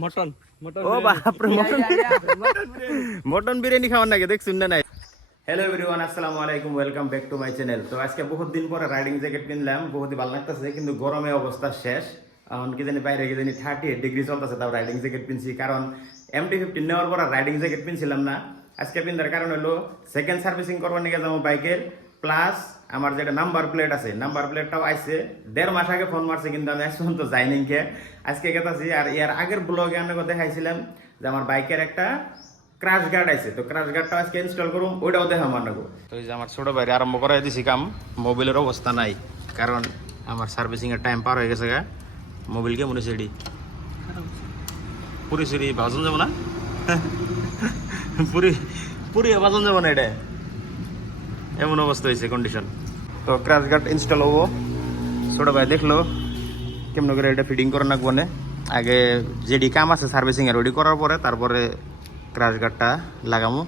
Mutton mutton ও বাপরে mutton biryani খাওয়ার নাকি দেখছুন না নাই। হ্যালো এভরিওয়ান, আসসালামু আলাইকুম, welcome back to my channel. তো আজকে বহুত দিন পরে রাইডিং জ্যাকেট কিনলাম, বহুতই ভালো লাগতেছে, কিন্তু গরমে অবস্থা শেষ। এখন কি জানি বাইরে কি জানি 38 ডিগ্রি চলতেছে, তাও রাইডিং জ্যাকেট কিনছি, কারণ MT-15 নেওয়ার পর রাইডিং জ্যাকেট কিনছিলাম না। আজকে কিনার কারণ হলো সেকেন্ড সার্ভিসিং করবার নিয়ে যাবো বাইকের, প্লাস আমার যেটা নাম্বার প্লেট আছে, নাম্বার প্লেটটাও আইছে। 1.5 মাস আগে ফোন মারছে, কিন্তু আমি আজ পর্যন্ত যাইনি কে, আজকে গেতাছি। আর এর আগের ব্লগে আমি দেখাইছিলাম যে আমার বাইকের একটা ক্রাশ গার্ড আছে, তো ক্রাশ গার্ডটা আজকে ইনস্টল করুম, ওইটাও দেখা আমার নাগো। তো এই যে আমার ছোট ভাইরে আরম্ভ করাই দিছি কাম, মোবিলের অবস্থা নাই, কারণ আমার সার্ভিসিং এর টাইম পার হয়ে গেছে গা। মোবিল কেমন হয়েছে এটি পুরি সুরি বাজন যাবো না পুরি পুরি বাজন যাবো না, এটা এমন অবস্থা হয়েছে কন্ডিশন। তো ক্রাশ গার্ড ইনস্টল হবো, ছোট ভাই দেখলো কেমন করে এটা ফিটিং করে রাখবো না। আগে যেটি কাম আছে সার্ভিসিং এর ওইটি করার পরে তারপরে ক্রাশ গার্ডটা লাগামো,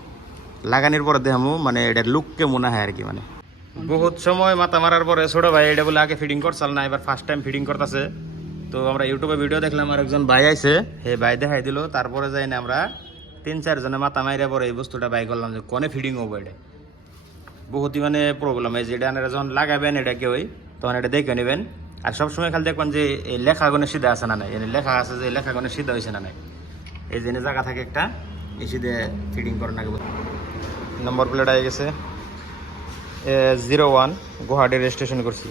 লাগানোর পরে দেখামো মানে এটার লুক কেমন হয় আর কি। মানে বহুত সময় মাথা মারার পরে ছোট ভাই এটা বলে আগে ফিটিং করছাল না, এবার ফার্স্ট টাইম ফিটিং করতেছে। তো আমরা ইউটিউবে ভিডিও দেখলাম, আর একজন ভাই আইছে, হে ভাই দেখাই দিল, তারপরে যাই না আমরা 3-4 জনে মাথা মাইরে পরে এই বস্তুটা বাই করলাম যে কোনে ফিটিং হবো। এটা বহুতই মানে প্রবলেম, এই যে এটা যখন লাগাবেন এটা কেউ তখন এটা দেখে নেবেন। আর সবসময় খালি দেখবেন যে এই লেখাগুলো সিধা আছে না নাই, লেখা আছে যে লেখাগুলো সিধা হয়েছে না নাই, এই যে জায়গা থাকে একটা এসি দিয়ে ফিটিং করে নাকি। নম্বর প্লেট আই গেছে 01 গুয়াহাটি রেজিস্ট্রেশন করছি,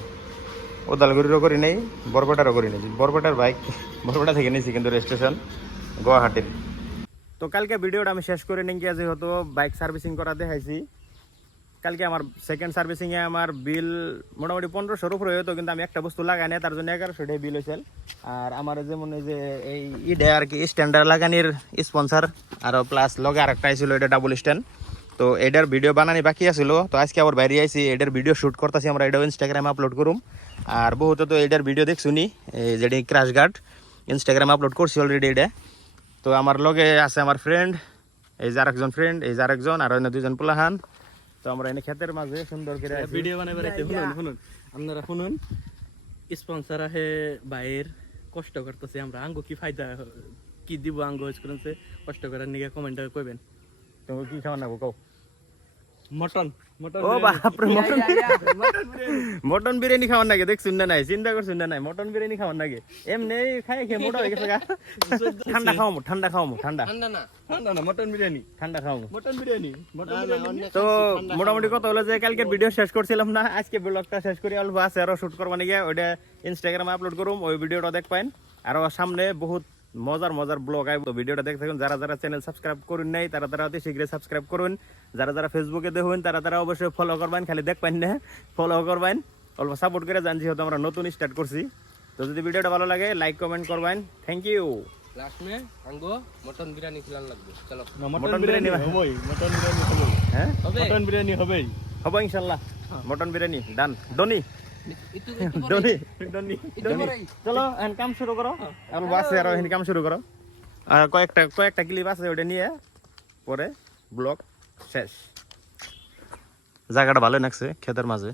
ওদালগুড়িরও করি নেই, বরপেটারও করি নেই। বরপেটার বাইক বরপেটা থেকে নিয়েছি, কিন্তু রেজিস্ট্রেশন গুয়াহাটির। তো কালকে ভিডিওটা আমি শেষ করে নিই, যেহেতু বাইক সার্ভিসিং করা দেখাইছি। কালকে আমার সেকেন্ড সার্ভিসিংয়ে আমার বিল মোটামুটি 1500-র উপরে হতো, কিন্তু আমি একটা বস্তু লাগাই না, তার জন্য 1100 টাকা বিল হয়েছিল। আর আমার যেমন এই যে এই ইডে আর কি স্ট্যান্ডার লাগানির স্পন্সার, আর প্লাস লগে আর একটা ছিল, এটা ডাবল স্ট্যান্ড। তো এটার ভিডিও বানানি বাকি আছিল, তো আজকে আবার বাইরে আইছি, এটার ভিডিও শ্যুট করতেছি আমরা, এটাও ইনস্টাগ্রামে আপলোড করুম। আর বহুত তো এটার ভিডিও দেখছুনি, এই যেটি ক্রাশ গার্ড ইনস্টাগ্রামে আপলোড করছি অলরেডি এটা। তো আমার লগে আছে আমার ফ্রেন্ড, এই যে আরেকজন ফ্রেন্ড, এই যে আরেকজন, আর অন্য 2জন পোলাহান। তো আমরা এনে ক্ষেতের মাঝে সুন্দর করে ভিডিও বানাইবার আইতে শুনুন আপনারা শুনুন, স্পন্সর আহে বাইরের, কষ্ট করতেছে আমরা, আঙ্গো কি ফায়দা কি দিব, আঙ্গো করতেছে কষ্ট করার নিকে কমেন্টে কইবেন। তুমি কি খাওয়া নাগো কও? মটন মটন ও বাপরে মটন বিরিয়ানি খাওয়ার নাকি দেখছুন না নাই, চিন্তা করছুন না নাই, মটন বিরিয়ানি খাওয়ার নাকি এমনি খাই খেয়ে মোটা হয়ে গেছে। ঠান্ডা খাওয়ামো, ঠান্ডা খাওয়ামো, ঠান্ডা ঠান্ডা না মটন বিরিয়ানি, ঠান্ডা খাওয়ামো মটন বিরিয়ানি। তো মোটামুটি কথা হলো যে কালকের ভিডিও শেষ করছিলাম না, আজকে ব্লগটা শেষ করি, অল্প আছে আরো শুট করবো নাকি, ওইটা ইনস্টাগ্রামে আপলোড করুম, ওই ভিডিওটা দেখ পাইন। আরো সামনে বহুত মজার মজার ব্লগ আইব, ভিডিওটা দেখতে থাকুন। যারা যারা চ্যানেল সাবস্ক্রাইব করুন নাই তারা তারা অতি শীঘ্রই সাবস্ক্রাইব করুন, যারা যারা ফেসবুকে দেখুন তারা তারা অবশ্যই ফলো করবেন, খালি দেখ পাইন না ফলো করবেন, অল্প সাপোর্ট করে জানছি, যেহেতু আমরা নতুন স্টার্ট করছি। তো যদি ভিডিওটা ভালো লাগে লাইক কমেন্ট করবেন, থ্যাংক ইউ। লাস্ট में আঙ্গো মটন বিরিয়ানি খিলান লাগবে, চলো মটন বিরিয়ানি হবেই, মটন বিরিয়ানি হবে, হ্যাঁ মটন বিরিয়ানি হবেই, হবে ইনশাআল্লাহ। মটন বিরিয়ানি ডান। ডনি ডনি ডনি চলো এখন কাম শুরু করো, অল্প আছে আরো কাম শুরু করো। আর কয়েকটা ক্লিপ আছে, ওটা নিয়ে পরে ব্লগ শেষ। জায়গাটা ভালো লাগছে ক্ষেতের মাঝে।